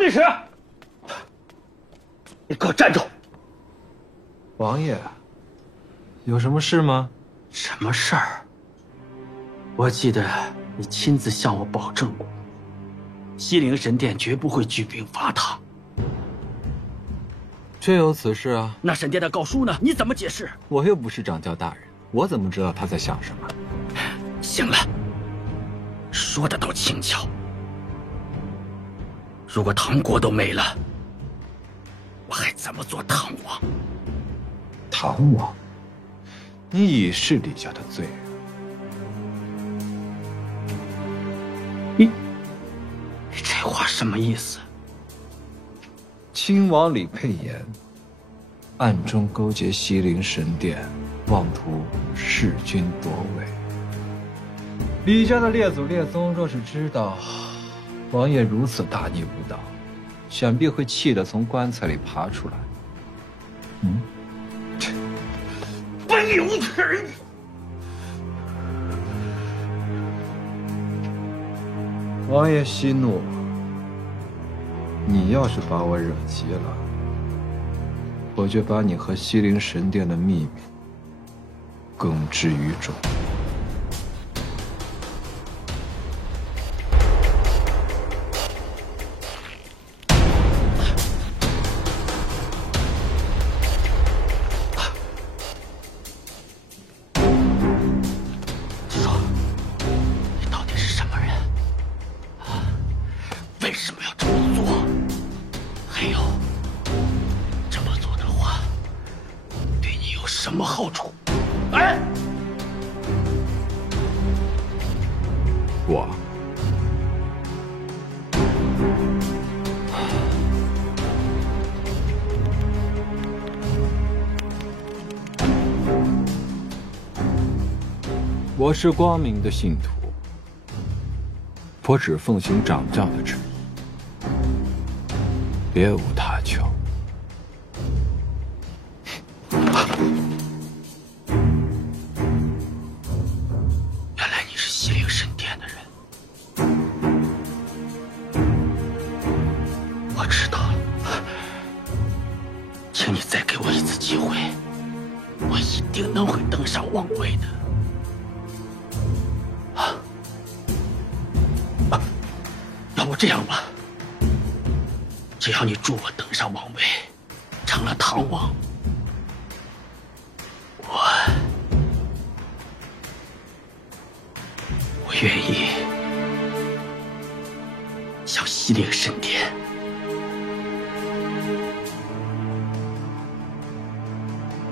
密使，你给我站住！王爷，有什么事吗？什么事儿？我记得你亲自向我保证过，西陵神殿绝不会举兵伐唐。确有此事啊。那神殿的诰书呢？你怎么解释？我又不是掌教大人，我怎么知道他在想什么？行了，说得倒轻巧。如果唐国都没了，我还怎么做唐王？唐王，你已是李家的罪人。你这话什么意思？亲王李佩言暗中勾结西陵神殿，妄图弑君夺位。李家的列祖列宗若是知道王爷如此大逆不道，想必会气得从棺材里爬出来。卑鄙无耻！王爷息怒，你要是把我惹急了，我就把你和西陵神殿的秘密公之于众。为什么要这么做？还有，这么做的话，对你有什么好处？哎，我是光明的信徒，我只奉行掌教的旨意，别无他求。原来你是西陵神殿的人，我知道了。请你再给我一次机会，我一定能会登上王位的。要不这样吧，只要你助我登上王位，成了唐王，我愿意向西陵神殿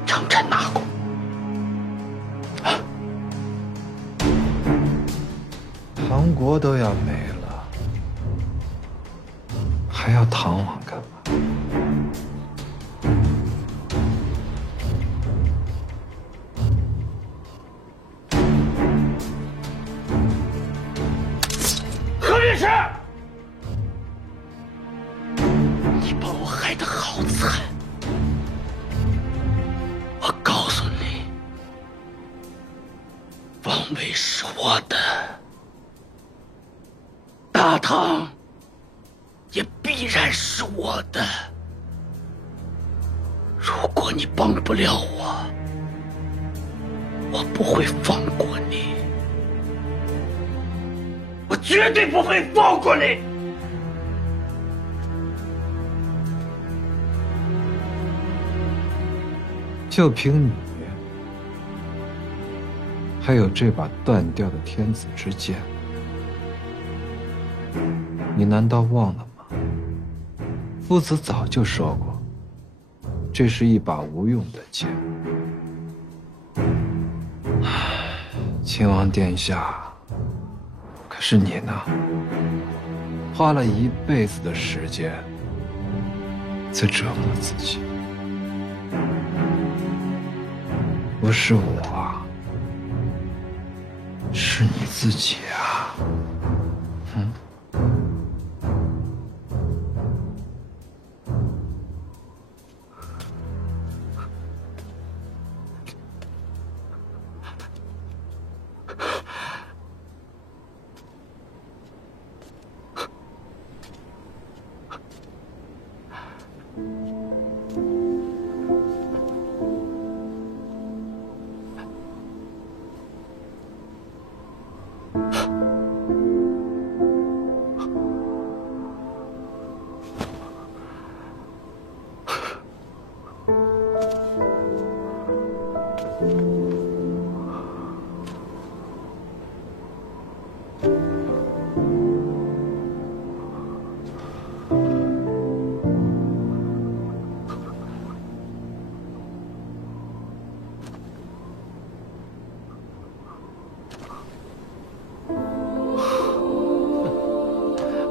称臣纳贡。唐国都要没了，还要唐王干嘛？何律师，你把我害得好惨！我告诉你，王位是我的。大唐也必然是我的。如果你帮不了我，我不会放过你，我绝对不会放过你。就凭你，还有这把断掉的天子之剑，你难道忘了吗？夫子早就说过，这是一把无用的剑。亲王殿下，可是你呢？花了一辈子的时间在折磨自己。不是我啊，是你自己啊。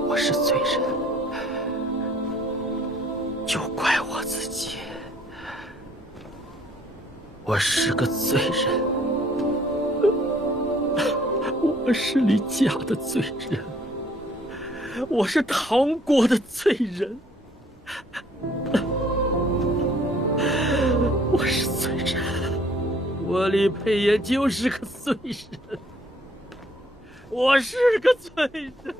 我是罪人，就怪我自己。我是个罪人，我是李家的罪人，我是唐国的罪人，我是罪人，我李佩言就是个罪人，我是个罪人，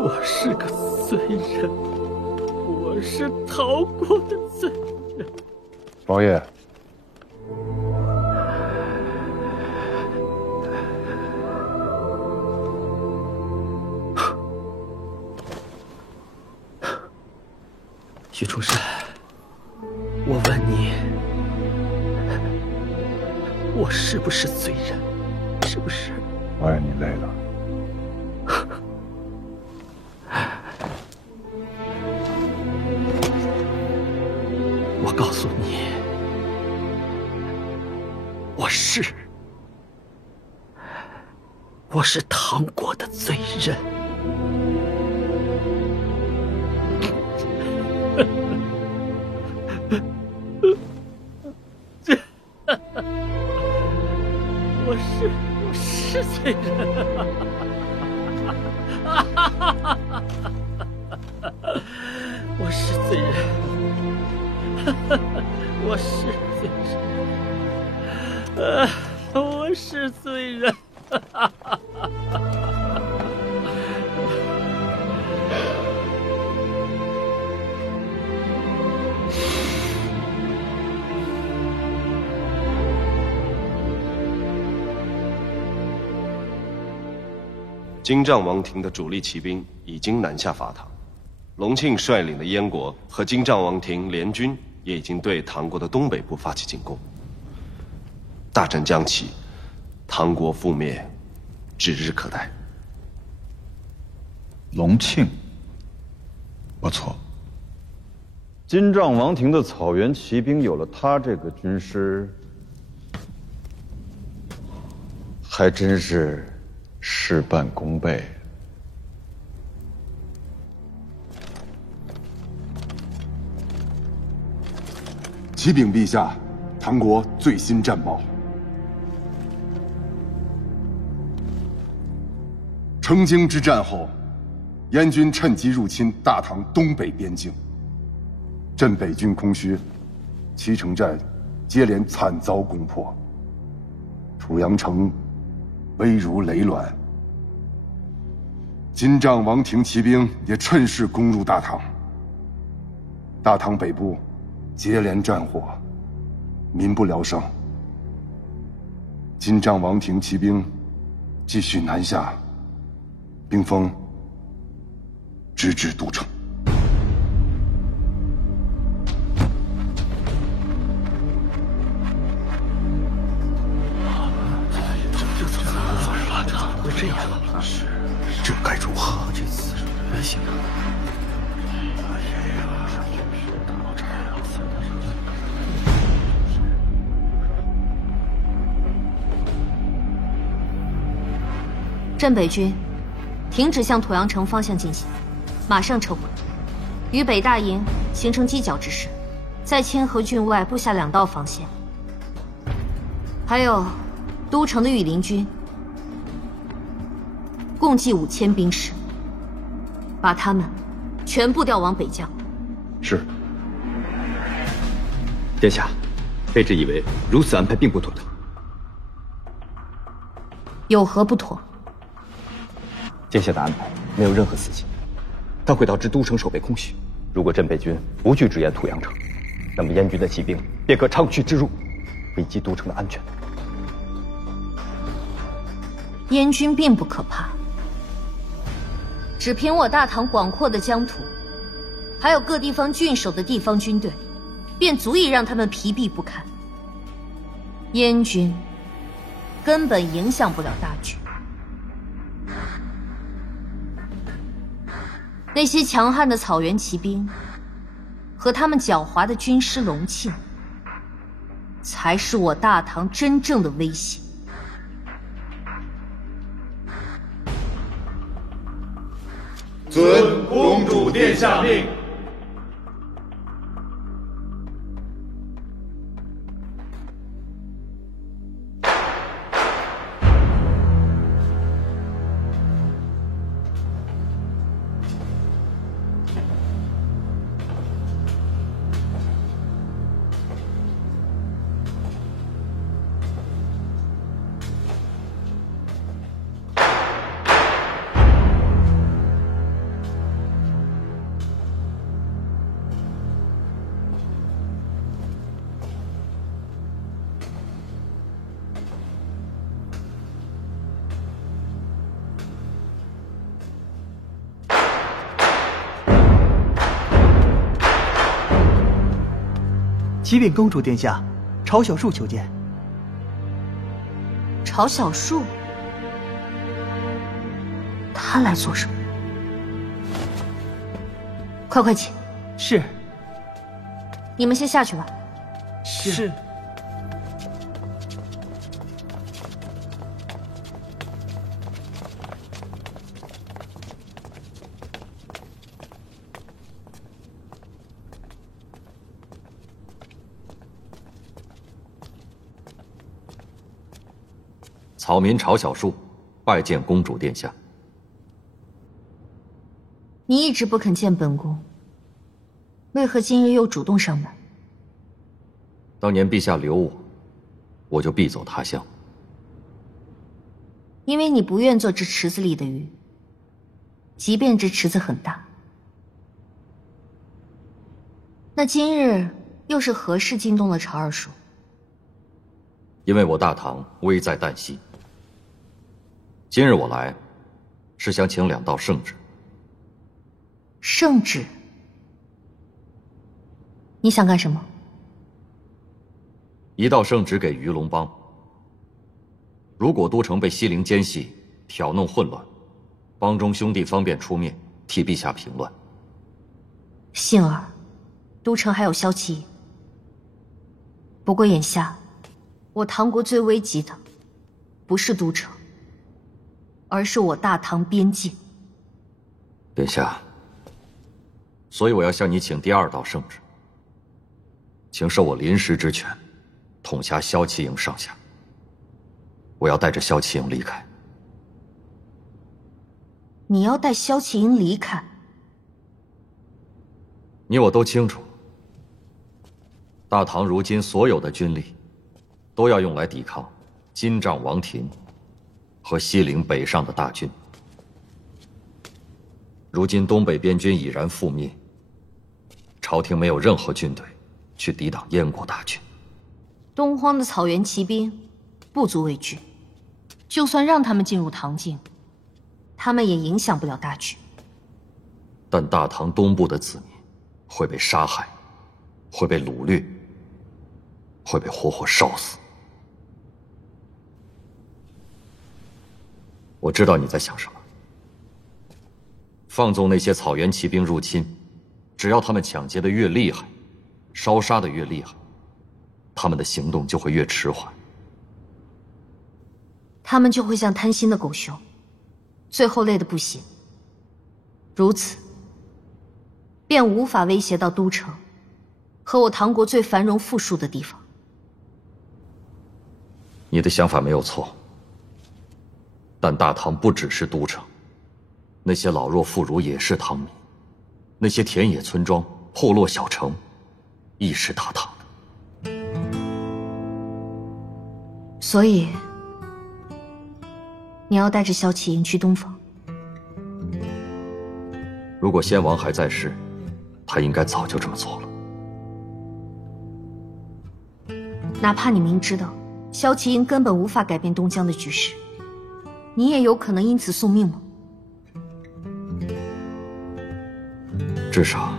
我是个罪人，我是唐国的罪人。王爷，许崇山，我问你，我是不是罪人？是不是？王爷，你累了。我告诉你，我是唐国的罪人。我是罪人，我是罪人，我是罪人，我是罪人。金帐王庭的主力骑兵已经南下伐唐，隆庆率领的燕国和金帐王庭联军也已经对唐国的东北部发起进攻。大战将起，唐国覆灭指日可待。隆庆，不错。金帐王庭的草原骑兵有了他这个军师，还真是事半功倍。启禀陛下，唐国最新战报：成京之战后，燕军趁机入侵大唐东北边境，镇北军空虚，7城战接连惨遭攻破，土阳城危如累卵。金帐王庭骑兵也趁势攻入大唐，大唐北部接连战火，民不聊生。金帐王庭骑兵继续南下，兵锋直至都城。会这样？这该如何？这次不行啊！镇北军，停止向沱阳城方向进行，马上撤回，与北大营形成犄角之势，在清河郡外布下2道防线。还有都城的羽林军，共计5000兵士，把他们全部调往北疆。是。殿下，卑职以为如此安排并不妥当。有何不妥？殿下的安排没有任何私心，但会导致都城守备空虚。如果镇北军不去支援沱阳城，那么燕军的骑兵便可长驱直入，危及都城的安全。燕军并不可怕，只凭我大唐广阔的疆土，还有各地方郡守的地方军队，便足以让他们疲弊不堪。燕军根本影响不了大局。那些强悍的草原骑兵和他们狡猾的军师隆庆，才是我大唐真正的威胁。遵公主殿下命。启禀公主殿下，朝小树求见。朝小树，他来做什么？快请。是。你们先下去吧。是。草民朝小树拜见公主殿下。你一直不肯见本宫，为何今日又主动上门？当年陛下留我，我就必走他乡。因为你不愿做这池子里的鱼，即便这池子很大。那今日又是何事惊动了朝二叔？因为我大唐危在旦夕。今日我来，是想请2道圣旨。圣旨？你想干什么？1道圣旨给鱼龙帮。如果都城被西陵奸细挑弄混乱，帮中兄弟方便出面替陛下平乱。幸而，都城还有萧齐营。不过眼下，我唐国最危急的，不是都城，而是我大唐边境。殿下，所以我要向你请第2道圣旨，请授我临时之权，统辖萧齐营上下。我要带着萧齐营离开。你要带萧齐营离开？你我都清楚，大唐如今所有的军力，都要用来抵抗金帐王庭和西陵北上的大军。如今东北边军已然覆灭，朝廷没有任何军队去抵挡燕国大军。东荒的草原骑兵不足为惧，就算让他们进入唐境，他们也影响不了大局。但大唐东部的子民会被杀害，会被掳掠，会被活活烧死。我知道你在想什么。放纵那些草原骑兵入侵，只要他们抢劫的越厉害，烧杀的越厉害，他们的行动就会越迟缓。他们就会像贪心的狗熊，最后累得不行。如此，便无法威胁到都城和我唐国最繁荣富庶的地方。你的想法没有错，但大唐不只是都城，那些老弱妇孺也是唐民，那些田野村庄、破落小城，亦是大唐的。所以，你要带着萧齐营去东方。如果先王还在世，他应该早就这么做了。哪怕你明知道萧齐营根本无法改变东疆的局势，你也有可能因此送命吗？至少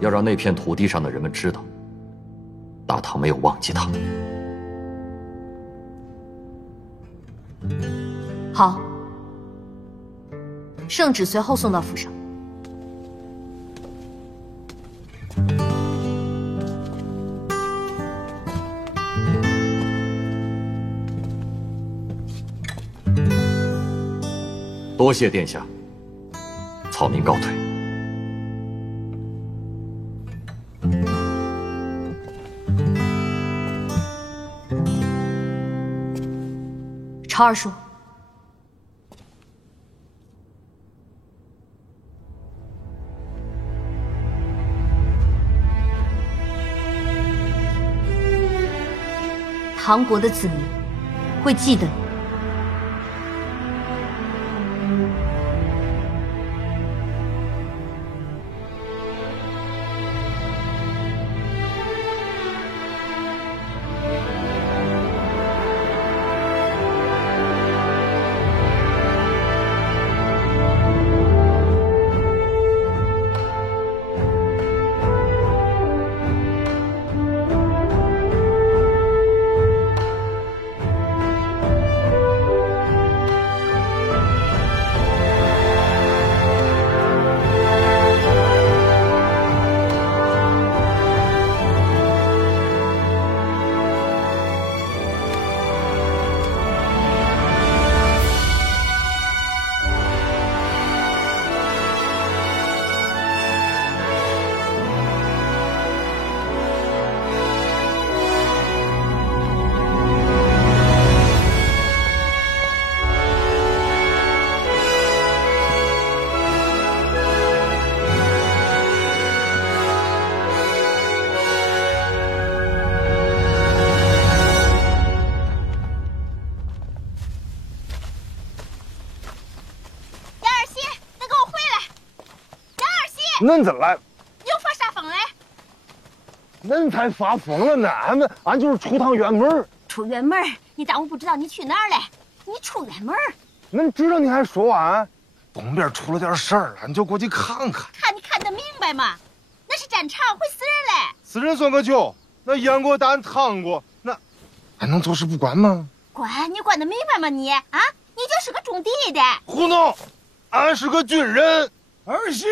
要让那片土地上的人们知道，大唐没有忘记他们。好，圣旨随后送到府上。多谢殿下，草民告退。朝二叔，唐国的子民会记得你。恁怎来？又发啥疯嘞？恁才发疯了呢！俺就是出趟远门。出远门？你当我不知道你去哪儿嘞？你出远门？恁知道你还说完？东边出了点事儿了，你就过去看看。看你看得明白吗？那是战场，会死人嘞！死人算个球，那燕国打唐国，那还能坐视不管吗？管你管得明白吗你？啊，你就是个种地的。胡弄！俺是个军人。儿媳。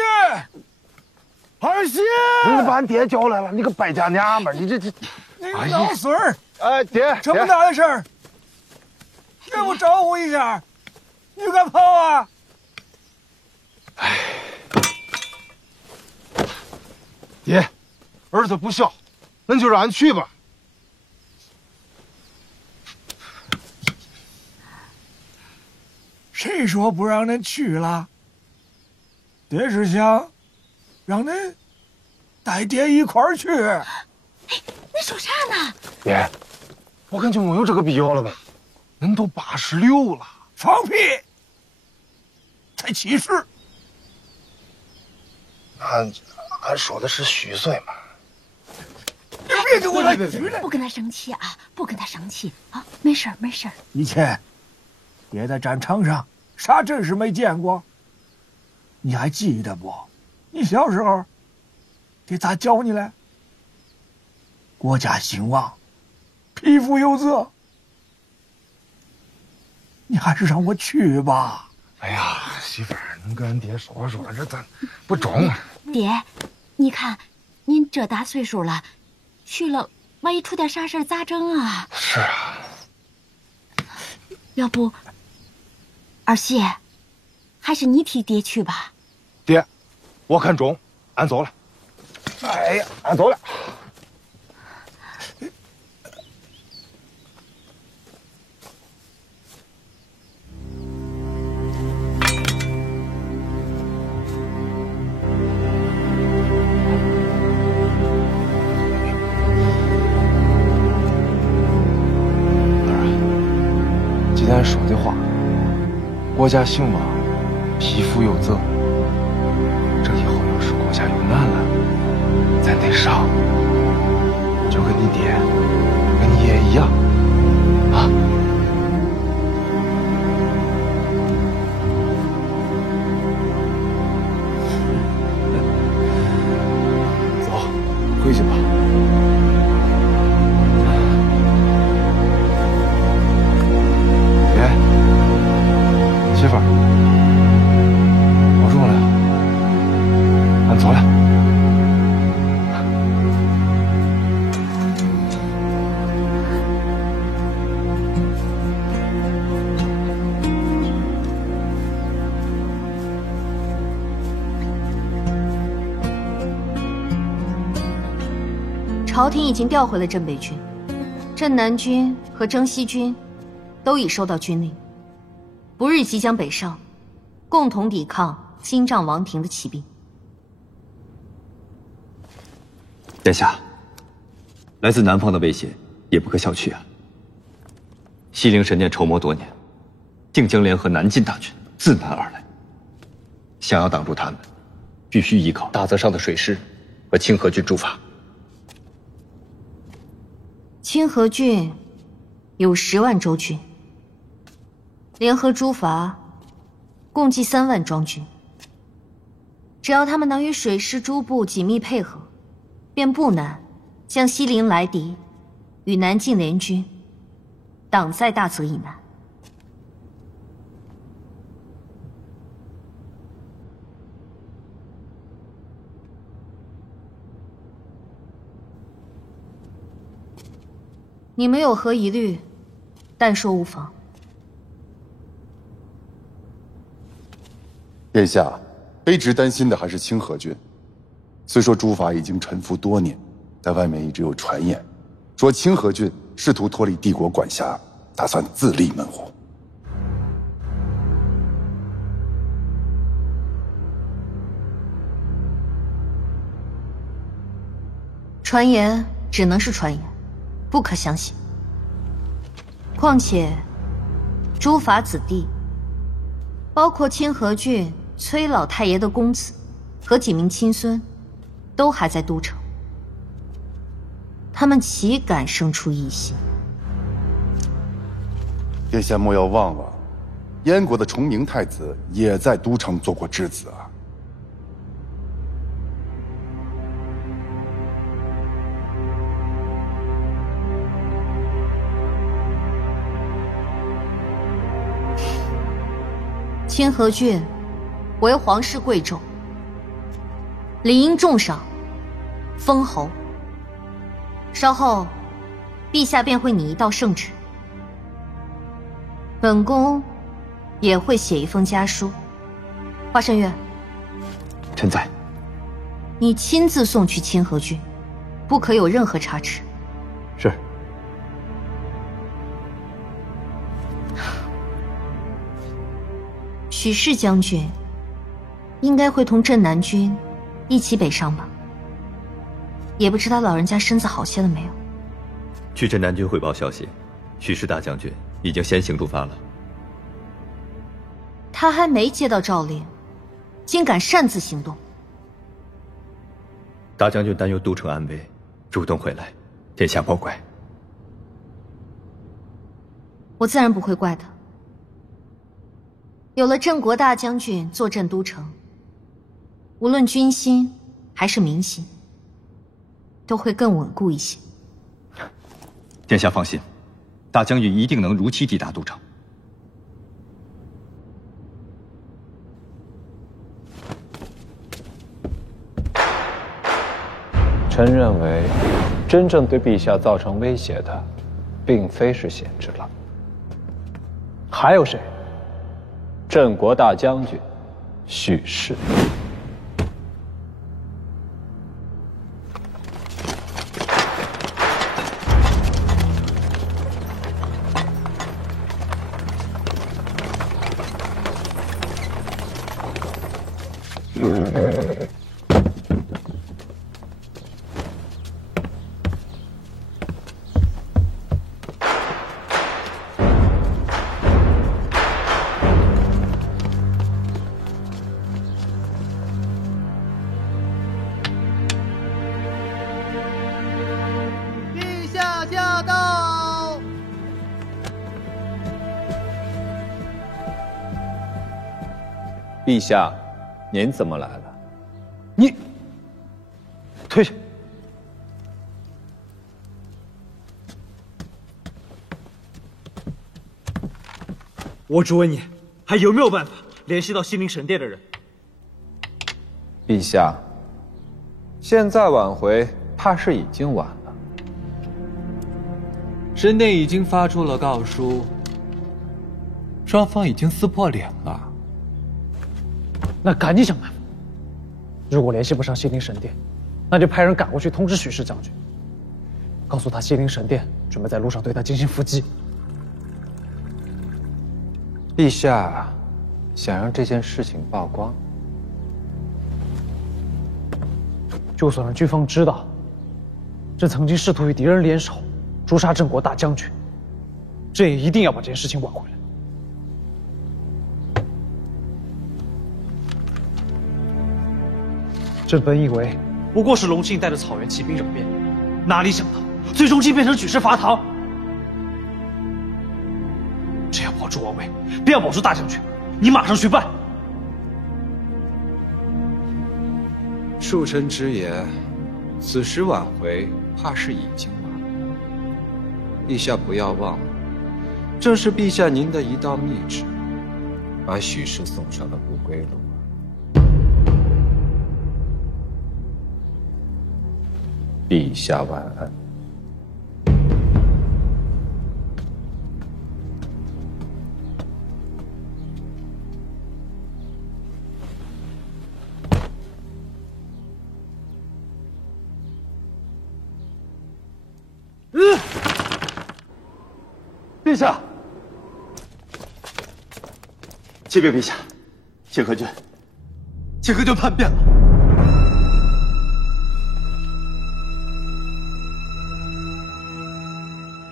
儿媳，你把俺爹叫来了，你个败家娘们儿，你这，那个老孙儿，哎，爹，这么大的事儿，给我招呼一下，你敢跑啊？哎，爹，儿子不孝，恁就让俺去吧。谁说不让恁去了？爹是想让恁带爹一块儿去。哎，你说啥呢？爹，我看就没有这个必要了吧？恁都86了。放屁！才70。俺说的是虚岁嘛。你别给我来拘了！不跟他生气啊！不跟他生气啊！没事儿，没事儿。以前，爹在战场上啥阵势没见过。你还记得不？你小时候，爹咋教你嘞？国家兴亡，匹夫有责。你还是让我去吧。哎呀，媳妇儿，能跟俺爹说说，这咱不中。爹，你看，您这大岁数了，去了万一出点啥事咋整啊？是啊。要不，儿媳，还是你替爹去吧。爹，我看中，俺走了。哎呀，俺走了。既然说的话，国家兴亡，匹夫有责。这以后要是国家有难了，咱得上，就跟你爹、跟你爷一样，啊！走，回去吧。爹。朝廷已经调回了镇北军，镇南军和征西军都已收到军令，不日即将北上，共同抵抗金帐王庭的起兵。殿下，来自南方的威胁也不可小觑啊。西陵神殿筹谋多年，定将联合南晋大军自南而来，想要挡住他们，必须依靠大泽上的水师和清河郡驻法。清河郡有10万州军，联合诸伐，共计3万庄军。只要他们能与水师诸部紧密配合，便不难将西陵来敌与南晋联军挡在大泽以南。你们有何疑虑，但说无妨。殿下，卑职担心的还是清河郡。虽说诸法已经臣服多年，但外面一直有传言，说清河郡试图脱离帝国管辖，打算自立门户。传言只能是传言，不可相信。况且，诸法子弟，包括清河郡崔老太爷的公子和几名亲孙，都还在都城。他们岂敢生出异心？殿下莫要忘了，燕国的崇明太子也在都城做过质子啊。清河郡为皇室贵胄，理应重赏，封侯。稍后，陛下便会拟一道圣旨，本宫也会写一封家书。华慎月，臣在。你亲自送去清河郡，不可有任何差池。是。许氏将军应该会同镇南军一起北上吧？也不知他老人家身子好些了没有。据镇南军汇报消息，许氏大将军已经先行出发了。他还没接到诏令，竟敢擅自行动。大将军担忧都城安危，主动回来，殿下莫怪。我自然不会怪他。有了镇国大将军坐镇都城，无论军心还是民心，都会更稳固一些。殿下放心，大将军一定能如期抵达都城。臣认为，真正对陛下造成威胁的，并非是贤之郎，还有谁？镇国大将军许氏。陛下，您怎么来了？你退下！我只问你，还有没有办法联系到西陵神殿的人？陛下，现在挽回怕是已经晚了。神殿已经发出了告书，双方已经撕破脸了。那赶紧想办法。如果联系不上西陵神殿，那就派人赶过去通知许氏将军，告诉他西陵神殿准备在路上对他进行伏击。陛下想让这件事情曝光，就算让军方知道，朕曾经试图与敌人联手，诛杀郑国大将军，朕也一定要把这件事情挽回来。朕本以为不过是隆庆带着草原骑兵扰边，哪里想到最终竟变成举事伐唐。只要保住王位，便要保住大将军，你马上去办。恕臣直言，此时挽回，怕是已经晚了。陛下不要忘了，正是陛下您的一道密旨，把许氏送上了不归路。陛下晚安。陛下，启禀陛下，清河军叛变了。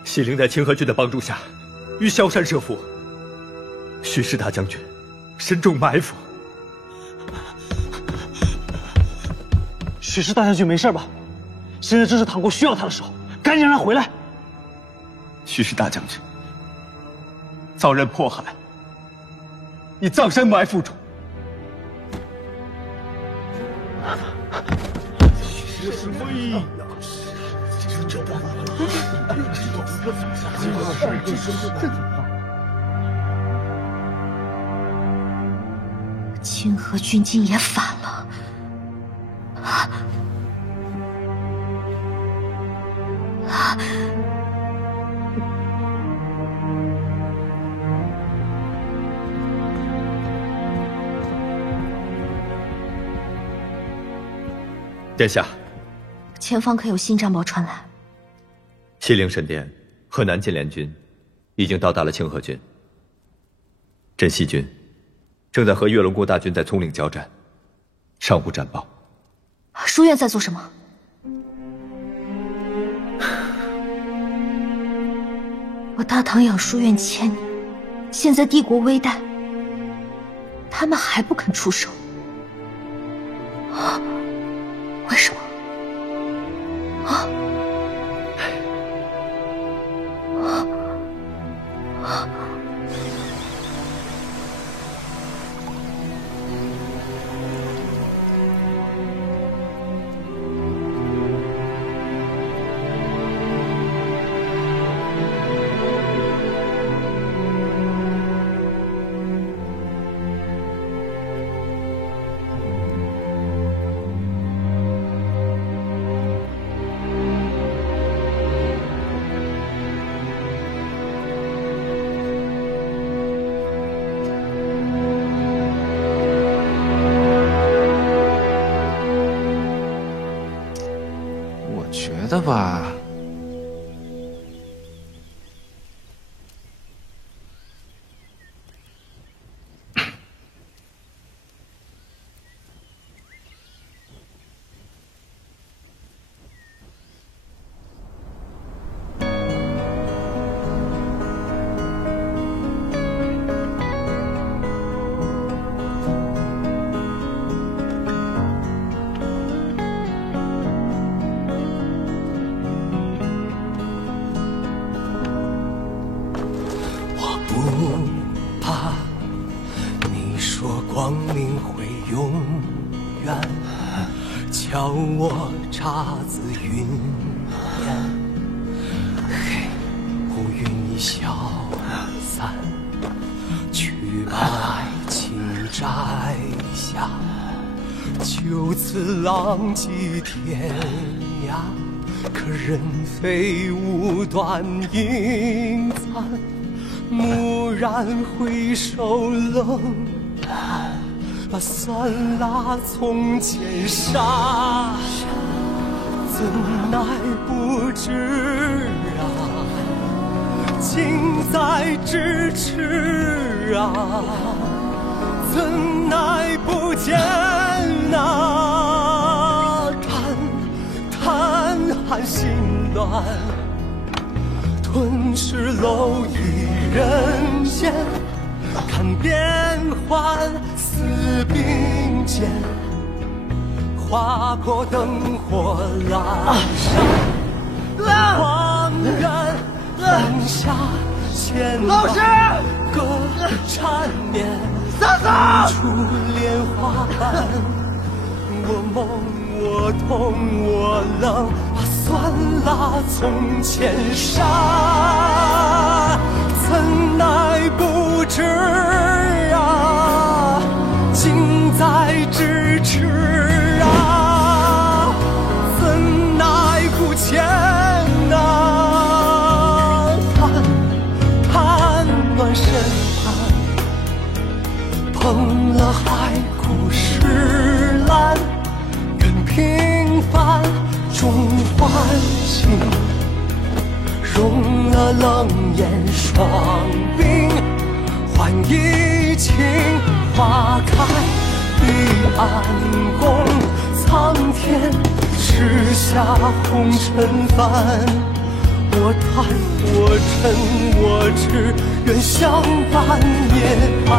西陵在清河军的帮助下，于萧山设伏。许氏大将军身中埋伏。许氏大将军没事吧？现在正是唐国需要他的时候，赶紧让他回来。许氏大将军遭人迫害，已葬身埋伏中。清河军竟也反了！殿下，前方可有新战报传来？西陵神殿和南晋联军已经到达了清河军。镇西军正在和岳龙郭大军在葱岭交战，尚无战报。书院在做什么？我大唐养书院千年，现在帝国危殆，他们还不肯出手，为什么？觉得吧，光明会永远，瞧我姹紫云烟，黑乌云已消散，去把爱情摘下，就此浪迹天涯。可人非无端应残，蓦然回首冷淡，把酸辣从前杀。怎奈不知啊，近在咫尺啊，怎奈不见啊，叹寒心暖，吞噬蝼蚁人间，看变幻似并肩，划破灯火阑珊，荒原放下千万个缠绵，出莲花瓣，我梦我痛我冷，把酸辣从前杀，怎奈不知啊，近在咫尺啊，怎奈不见啊，叹暖身畔，碰了海枯石烂，愿平凡中欢喜，融了冷眼双鬓，换一情花开彼岸宫，苍天吃下红尘凡，我叹我沉我痴，愿相伴涅槃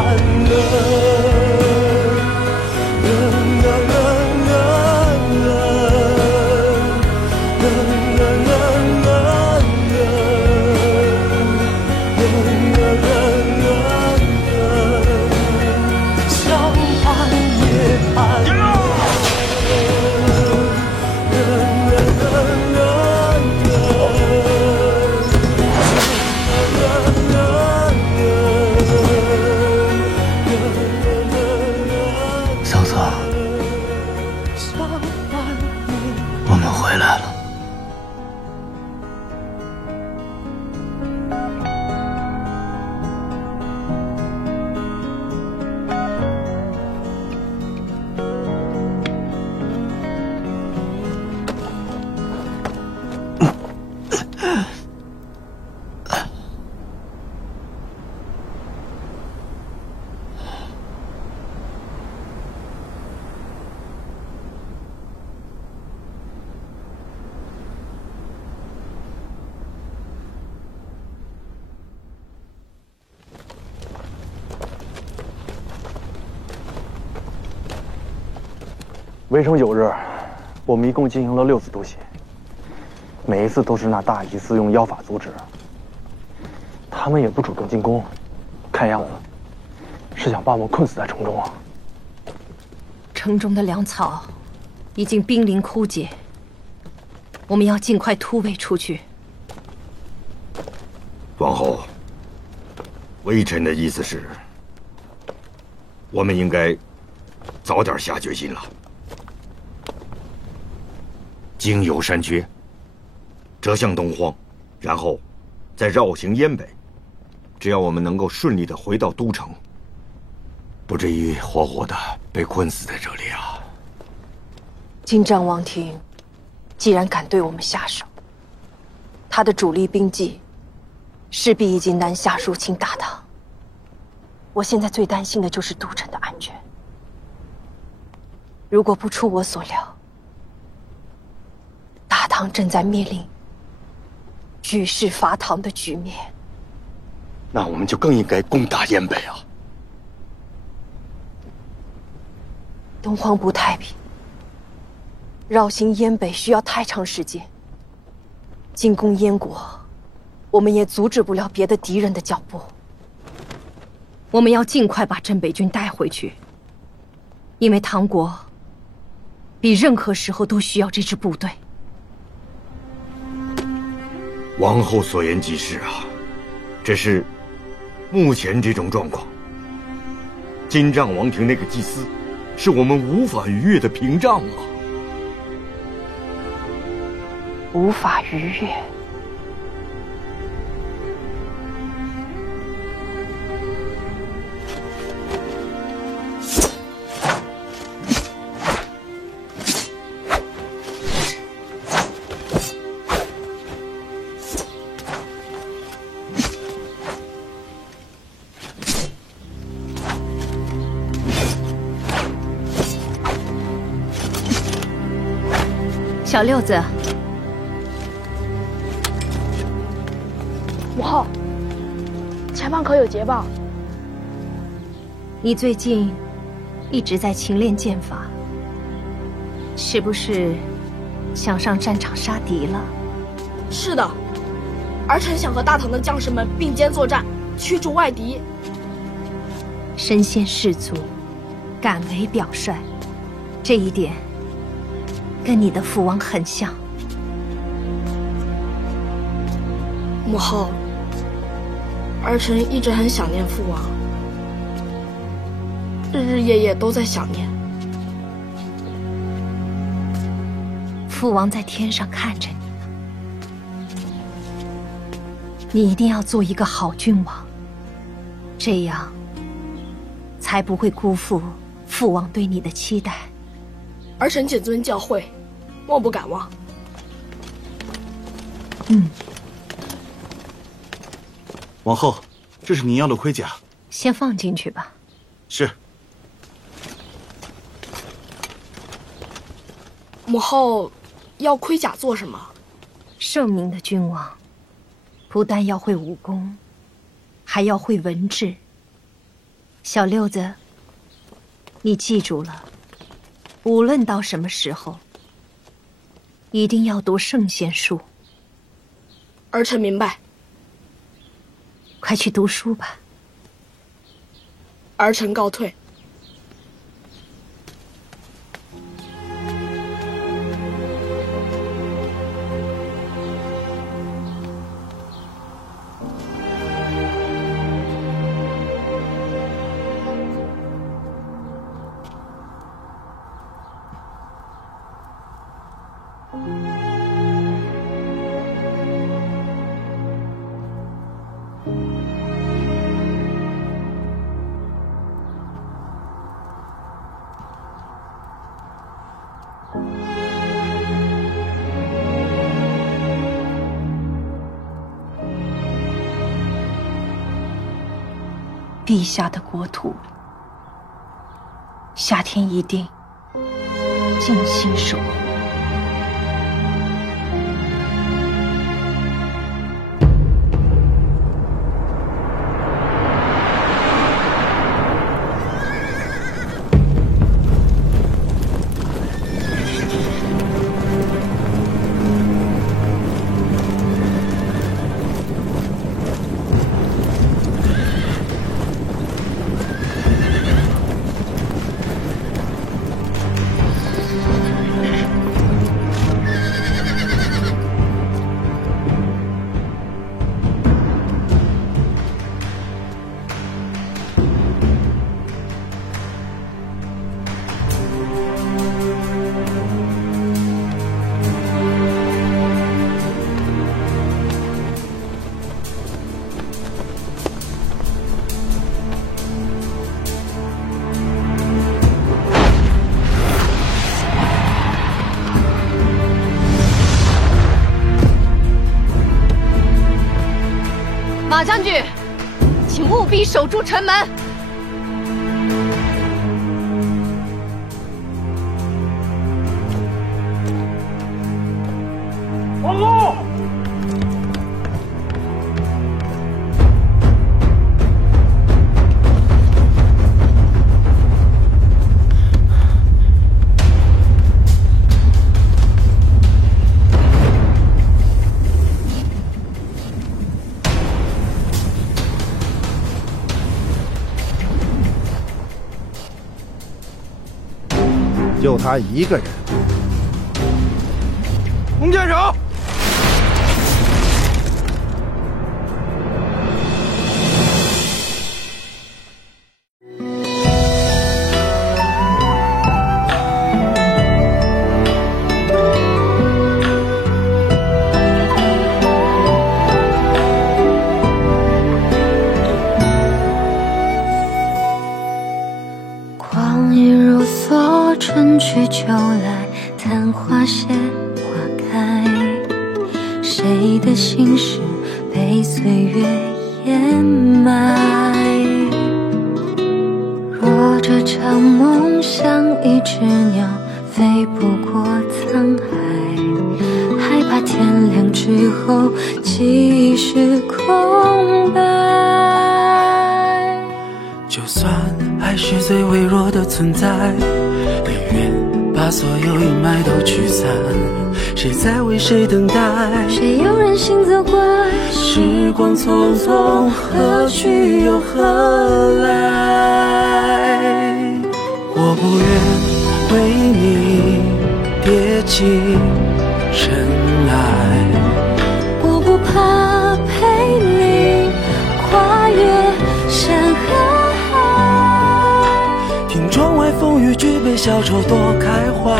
围城9日，我们一共进行了6次突袭，每一次都是那大祭司用妖法阻止。他们也不主动进攻，看样子是想把我们困死在城中啊。城中的粮草已经濒临枯竭，我们要尽快突围出去。王后，微臣的意思是，我们应该早点下决心了。经由山缺，折向东荒，然后再绕行燕北。只要我们能够顺利的回到都城，不至于活活的被困死在这里啊！金帐王庭既然敢对我们下手，他的主力兵技势必已经南下入侵大唐。我现在最担心的就是都城的安全。如果不出我所料，大唐正在面临举世伐唐的局面。那我们就更应该攻打燕北啊！东荒不太平，绕行燕北需要太长时间。进攻燕国，我们也阻止不了别的敌人的脚步。我们要尽快把镇北军带回去，因为唐国比任何时候都需要这支部队。王后所言极是啊，只是目前这种状况，金帐王庭那个祭司，是我们无法逾越的屏障啊！无法逾越。小六子，母后，前方可有捷报？你最近一直在勤练剑法，是不是想上战场杀敌了？是的，儿臣想和大唐的将士们并肩作战，驱逐外敌。身先士卒，敢为表率，这一点跟你的父王很像。母后，儿臣一直很想念父王，日日夜夜都在想念。父王在天上看着你呢，你一定要做一个好君王，这样才不会辜负父王对你的期待。儿臣谨遵教诲，莫不敢忘。王后，这是您要的盔甲，先放进去吧。是。母后，要盔甲做什么？圣明的君王，不但要会武功，还要会文治。小六子，你记住了，无论到什么时候，一定要读圣贤书。儿臣明白。快去读书吧。儿臣告退。陛下的国土，夏天一定尽心守护。马将军，请务必守住城门。皇后，就他一个人。弓箭手，光阴如梭，春去秋来，昙花谢花开。谁的心事被岁月掩埋？若这场梦像一只鸟飞不过沧海，害怕天亮之后记忆是空白。就算爱是最微弱的存在，宁愿把所有阴霾都驱散。谁在为谁等待？谁又任性责怪？时光匆匆，何去又何来？我不愿为你跌进尘埃，我不怕陪你跨越山和海。听窗外风雨俱被小丑多开怀。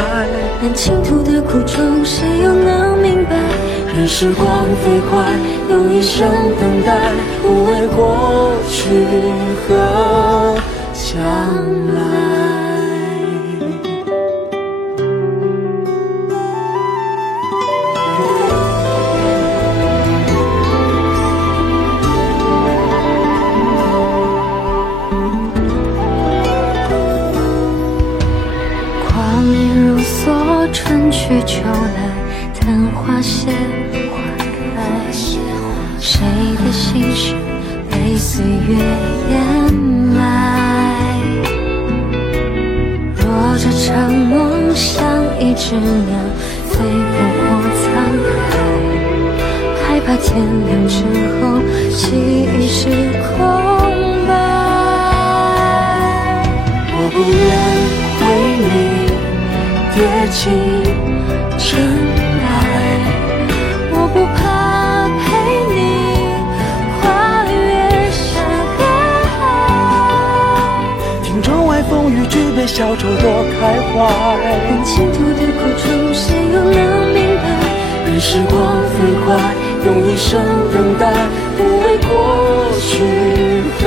但倾吐的苦衷，谁又能明白？任时光飞快，用一生等待，不为过去和将来。光年如梭，春去秋来，昙花谢花开。谁的心事被岁月掩埋？若这场梦像一只鸟，飞不过沧海，害怕天亮之后记忆是空白。我不愿为你跌进尘埃，我不怕陪你跨越山和海。听窗外风雨俱被小丑多开怀。任倾吐的苦衷，谁又能明白？任时光飞快，用一生等待，不为过去和